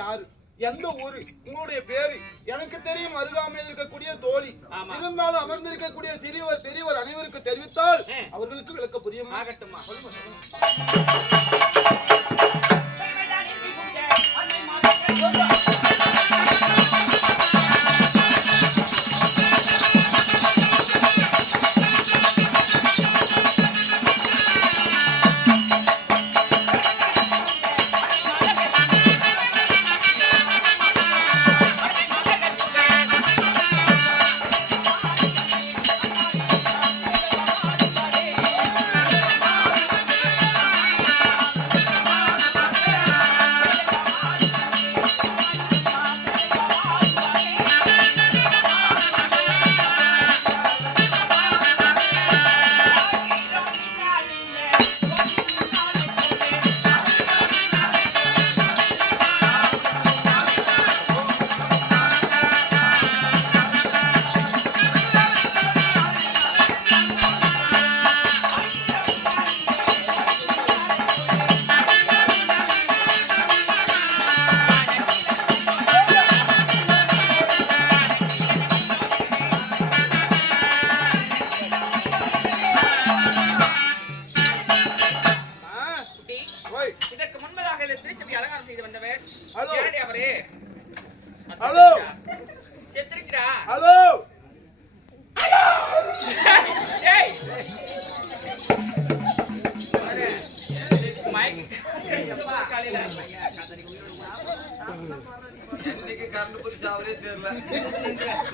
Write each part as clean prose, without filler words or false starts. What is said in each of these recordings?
யாரு, எந்த ஊரு, உங்களுடைய பேரு எனக்கு தெரியும். அருகாமையில் இருக்கக்கூடிய தோழி இருந்தாலும் அமர்ந்திருக்கக்கூடிய சிறியவர் பெரியவர் அனைவருக்கு தெரிவித்தால் அவர்களுக்கு விளக்க புரியும். ஆகட்டுமா?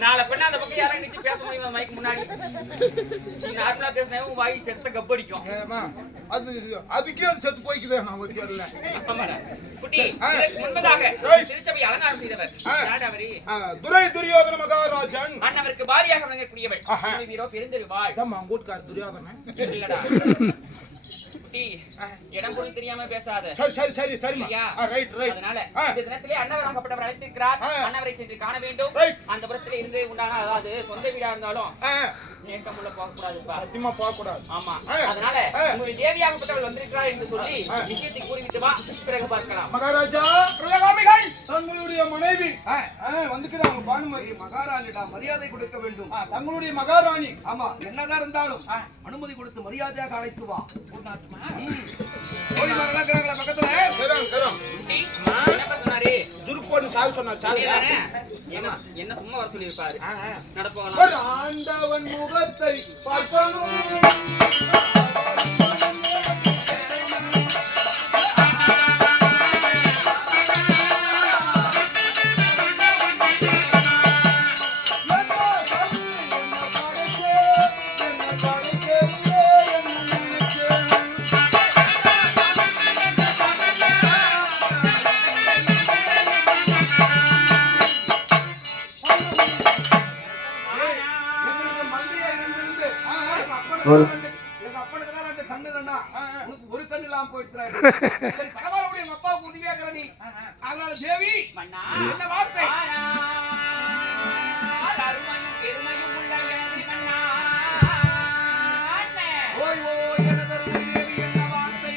நாளை பெண்ணா அந்த பக்கம் யாரும் நிச்சு பேச முடியும் மைக்கு முன்னாடி. நீ நார்மலா பேசினா உன் வாய் செத்த கப்படிக்கும். அதுக்கே அது செத்து போய்க்குது. நான் தெரியல. குட்டி முன்பதாக திருச்சபை அலங்காரம் செய்தவர் யாரவரே? துரை துரியோதன மகாராஜன் அண்ணவருக்கு பாரியாக விளங்கக்கூடியவள் வீரோ பெருந்தெருவாள். கூட்கார் துரியோதனன் இல்லடா இடம் பொருள் தெரியாம பேசாத. சரி சரி சரி ரைட் ரைட். அதனால இந்த தினத்திலே அண்ணவர் அங்கப்பட்டவர் அழைத்திருக்கிறார். அண்ணவரை சென்று காண வேண்டும். அந்த புறத்திலே இருந்து உண்டான அதாவது சொந்த வீடா இருந்தாலும் நேக்கமுள்ள போக கூடாதுப்பா. சத்தியமா போக கூடாது. ஆமா. அதனால உங்களுடைய தேவியாகப்பட்டவள் வந்திருக்கிறார் என்று சொல்லி விஷயத்தை கூறிவிட்டு வா, பிறகு பார்க்கலாம். மகாராஜா பிரதகாமிகள் தங்களுடைய மனைவி வந்துக்கிறாங்க. பானுமதி மகாராணிடா மரியாதை கொடுக்க வேண்டும். தங்களுடைய மகாராணி. ஆமா, என்னதான் இருந்தாலும் அனுமதி கொடுத்து மரியாதையாக அழைத்து வா. பக்கத்துல என்ன சும்மா வர சொல்லி இருப்பாரு. நடப்போம். ஆண்டவன் முகத்தை பார்க்கணும். எங்க அப்பனுக்குதான் ரெண்டு கண்ணு தான்டா, உனக்கு ஒரு கண்ணு இல்லாம போயிடுச்சு. பரவாயில்ல, எங்க அப்பாவுக்கு உதவியா இருக்கிற நீ. அதனால தேவி என்ன வார்த்தை? ஓய் ஓய் எனது தேவி என்ன வார்த்தை?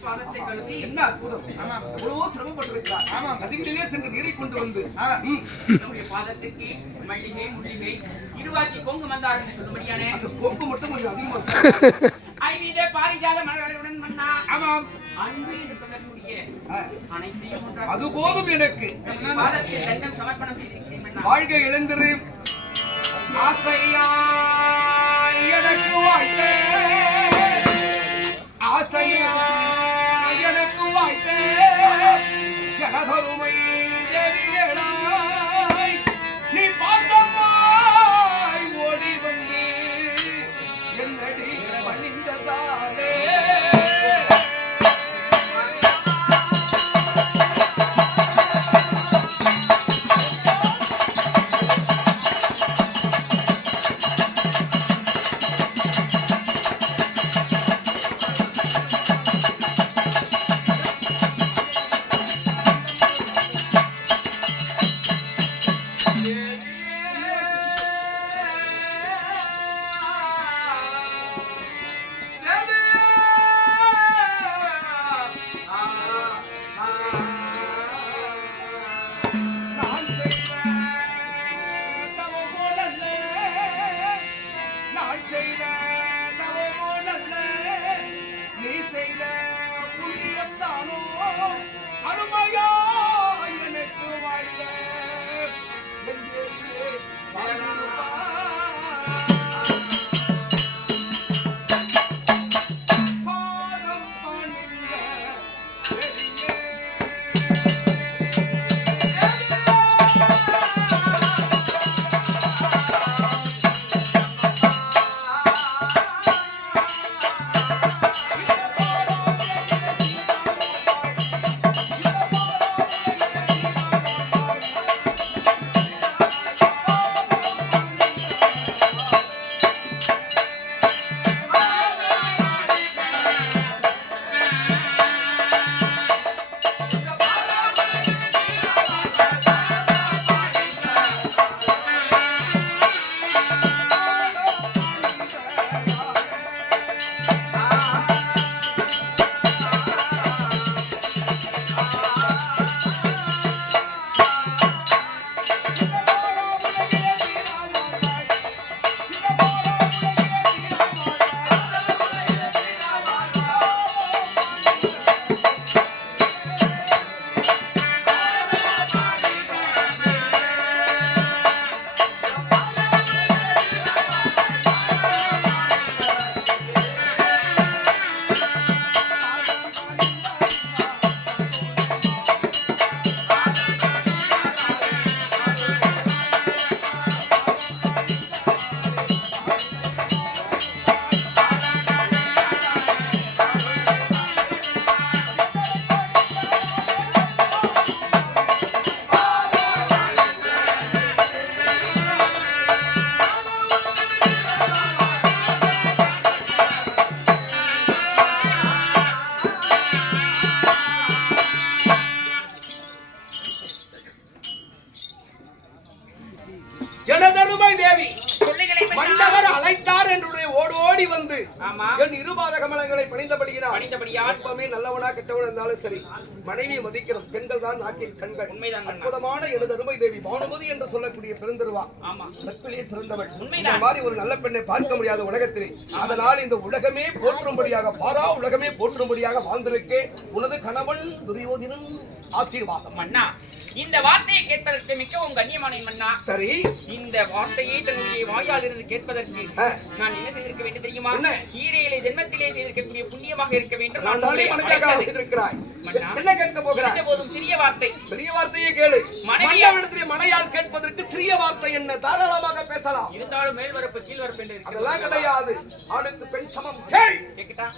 பாதத்தை கழுவி என்ன அற்புதம். எவ்வளவோ சிரமப்பட்டிருக்கிறார். நதிகளிலே சென்று நீரை கொண்டு வந்து நம்முடைய பாதத்திற்கு மல்லிகை முள்ளிகை இருவாச்சி கொங்கு மந்தார் என்று சொல்லும்படியானே அந்த கொங்கு மட்டும் கொஞ்சம் அதிகமாக ஐவிதே பாரிஜாத மலர்களுடன் மன்னா ஆமாம் அன்பு என்று சொல்லக்கூடிய அனைத்தையும் அது போதும் எனக்கு. பாதத்தில் தங்கம் சமர்ப்பணம் செய்திருக்கிறேன் மன்னா. வாழ்க இழந்திரு ஆசையா எனக்கு வாழ்க்கை ஆசையா எனக்கு வாழ்க்கை எனதருமை தேவியடாய் நீ பாசமாய் ஓடி வந்து என்னடி பணிந்ததாலே அழைத்தார் என்று ஓடோடி வந்து ஆமா என் இருபாத கமலங்களை பணிந்தபடியால் பணிந்தபடியால் நல்லவனா கெட்டவனா இருந்தாலும் சரி மனைவியை மதிக்கிறோம். பெண்கள் தான் நாட்டின் கண்கள். உண்மைதான். அற்புதமான எனது அருமை தேவி பானுமதி என்று சொல்லக்கூடிய பெருந்தருவா. ஆமா நட்பிலே சிறந்தவள். உண்மைதான். இந்த மாதிரி ஒரு நல்ல பெண்ணை பார்க்க முடியாத உலகத்திலே. அதனால் இந்த உலகமே போற்றும்படியாக பாரா உலகமே போற்றும்படியாக வாழ்ந்திருக்கே உனது கணவன் துரியோதனன் ஆசீர்வாதம். மன்னா இந்த வார்த்தையை கேட்பதற்கு மிகவும் கண்ணியமான மன்னா. சரி இந்த வார்த்தையை தன்னுடைய வாயால் இருந்து கேட்பதற்கு நான் என்ன செய்திருக்க வேண்டும் தெரியுமா? ஈரேழு ஜென்மத்திலே செய்திருக்கக்கூடிய புண்ணியமாக இருக்க வேண்டும். நான் தானே மனதாக இருக்கிறாய். என்ன கேட்க போகிறாய்? போதும் சிறிய வார்த்தை. சிறிய வார்த்தையே கேளு. மனைவியிடத்திலே மனையால் கேட்பதற்கு சிறிய வார்த்தை என்ன? தாராளமாக பேசலாம். இருந்தாலும் மேல் வரப்பு கீழ் வரப்பு என்று அதெல்லாம் கிடையாது. ஆணுக்கு பெண் சமம். கேள். கேக்கட்டா?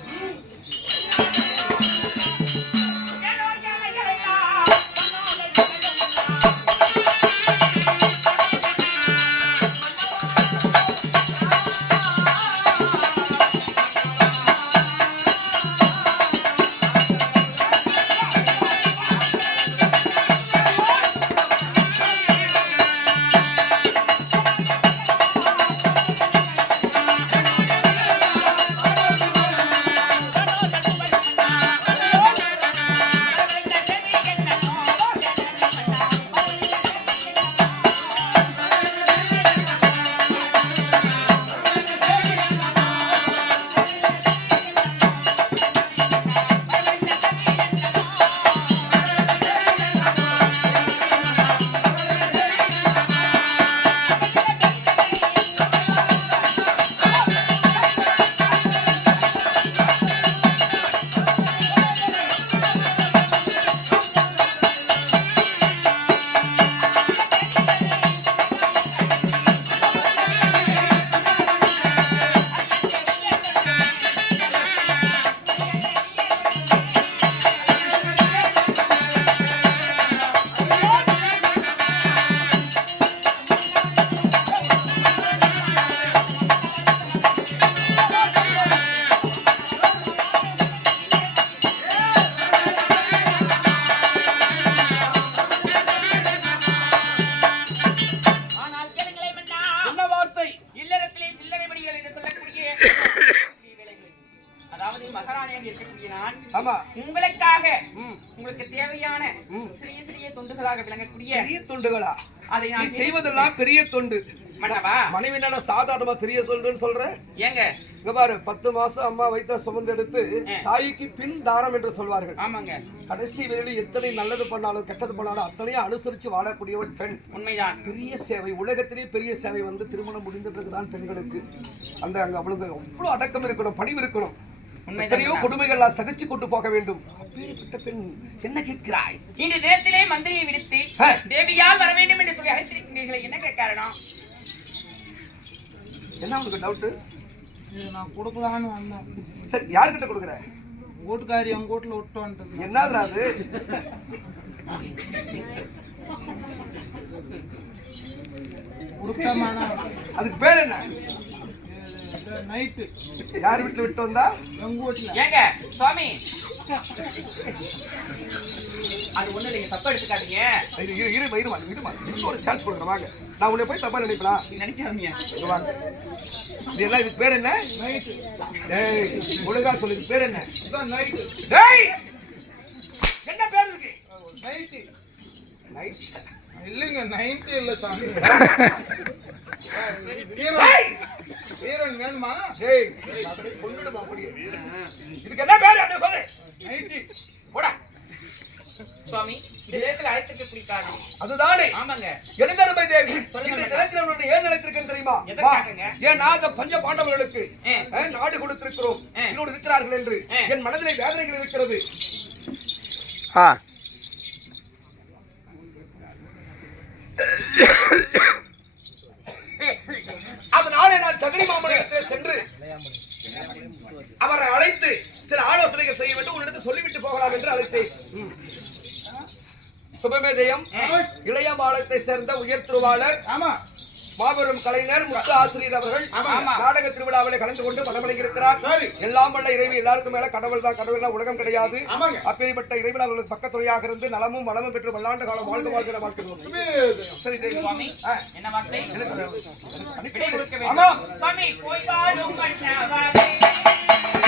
உங்களுக்காக உங்களுக்கு தேவையான சிறிய சிறிய தொண்டுகளாக விளங்கக்கூடிய சிறிய தொண்டுகளா? அதை நான் செய்வதெல்லாம் பெரிய தொண்டு. மனைவி என்ன சாதாரணமா சிறிய தொண்டுன்னு சொல்ற? ஏங்க இங்க பாரு, 10 மாசம் அம்மா வயிற்ற சுமந்து எடுத்து தாய்க்கு பின் தாரம் என்று சொல்வார்கள். ஆமாங்க. கடைசி வரையில் எத்தனை நல்லது பண்ணாலும் கெட்டது பண்ணாலும் அத்தனையும் அனுசரிச்சு வாழக்கூடியவள் பெண். உண்மைதான். பெரிய சேவை, உலகத்திலே பெரிய சேவை வந்து திருமணம் முடிந்த பிறகுதான் பெண்களுக்கு அந்த அங்க அவளுக்கு அவ்வளவு அடக்கம் இருக்கணும், பணிவு இருக்கணும். எத்தனையோ கொடுமைகள் சகிச்சு கொண்டு போக வேண்டும். அப்பேற்பட்ட பெண் என்ன கேட்கிறாய்? இன்று தினத்திலே மந்திரியை விடுத்து தேவியால் வர வேண்டும் என்று சொல்லி அழைத்திருக்கிறீர்களே, என்ன காரணம்? என்ன உங்களுக்கு டவுட்? நான் கொடுக்கலான்னு வந்தேன். சரி, யாருக்கிட்ட கொடுக்குற? வீட்டுக்காரி அவங்க வீட்டுல விட்டு வந்துட்டு. என்னது அது? கொடுக்கமானா அதுக்கு பேர் என்ன? நைட்டு. யார் வீட்டுல விட்டு வந்தா? எங்க வீட்டுல. ஏங்க சுவாமி, அது ஒண்ணு நீங்க தப்பா எடுத்துக்காதீங்க. ஒரு சான்ஸ் கொடுக்குறேன் வாங்க. நான் உன்னை போய் தப்பா நினைப்பலாம் நினைக்காதீங்க. இதெல்லாம் இதுக்கு பேர் என்ன? நைட்டு. டேய் ஒழுங்கா சொல்லு, இதுக்கு பேர் என்ன? நைட்டு. டேய் என்ன பேர் இருக்கு? நைட்டு. நைட் இல்லைங்க, நைட்டு இல்ல சாமி. வீரன் வேணுமா? டேய் கொண்டுடுமா அப்படியே. இதுக்கு என்ன பேர் என்ன சொல்லு? நைட்டு. போடா சுவாமி, இதேத்துல அழைத்துக்கு பிடிக்காது. அதுதானே. ஆமாங்க. எழுந்தருமை தேவி சொல்லுங்க. இந்த தினத்தில் ஏன் நினைத்திருக்கேன் தெரியுமா? ஏன் அந்த பஞ்ச பாண்டவர்களுக்கு நாடு கொடுத்திருக்கிறோம், இன்னொரு இருக்கிறார்கள் என்று என் மனதிலே வேதனைகள் இருக்கிறது. அதனாலே நான் சகடி மாமனிடத்தில் சென்று அவரை அழைத்து சில ஆலோசனைகள் செய்ய வேண்டும், உன்னிடத்தில் சொல்லிவிட்டு போகலாம் என்று அழைத்தேன். சுபமேதயம் இளைய மாலத்தை சேர்ந்த உயர் திருவாளர். ஆமா. மாபெரும் கலைஞர் முத்து ஆசிரியர் அவர்கள் ஆமா. நாடக திருவிழாவிலே கலந்து கொண்டு மனமடங்கி இருக்கிறார். சரி. எல்லாம் வல்ல இறைவி எல்லாருக்கும் மேல கடவுள் தான், கடவுள் தான், உலகம் கிடையாது. ஆமாங்க. அப்பேற்பட்ட இறைவன் அவர்களுக்கு பக்கத்துறையாக இருந்து நலமும் வளமும் பெற்று வல்லாண்டு காலம் வாழ்ந்து வாழ்கிற வாழ்க்கிறோம். சரி தேவி. சுவாமி என்ன வார்த்தை விடை கொடுக்க ஆமா. வேண்டும் சுவாமி போய் வாழும் மன்னவாதே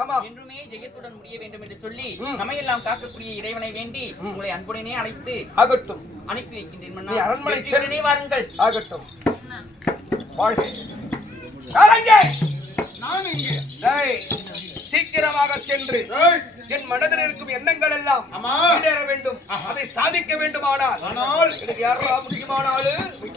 ஆமா. என்றுமே ஜெயத்துடன் முடிய வேண்டும் என்று சொல்லி நம்மையெல்லாம் காக்கக்கூடிய இறைவனை வேண்டி உங்களை அன்புடனே அழைத்து ஆகட்டும். அனுப்பி வைக்கின்றேன் நீ மன்னா. அரண்மனை வெற்றியுடனே வாருங்கள். ஆகட்டும். வாழ்க. காலங்கே. நான் இங்கே. டேய், சீக்கிரமாக சென்று ஏய், என் மனதில் இருக்கும் எண்ணங்கள் எல்லாம் ஆமா. ஈடேற வேண்டும். அதை சாதிக்க வேண்டுமானால் ஆனால் எனக்கு யாரா முக்கியமான ஆளு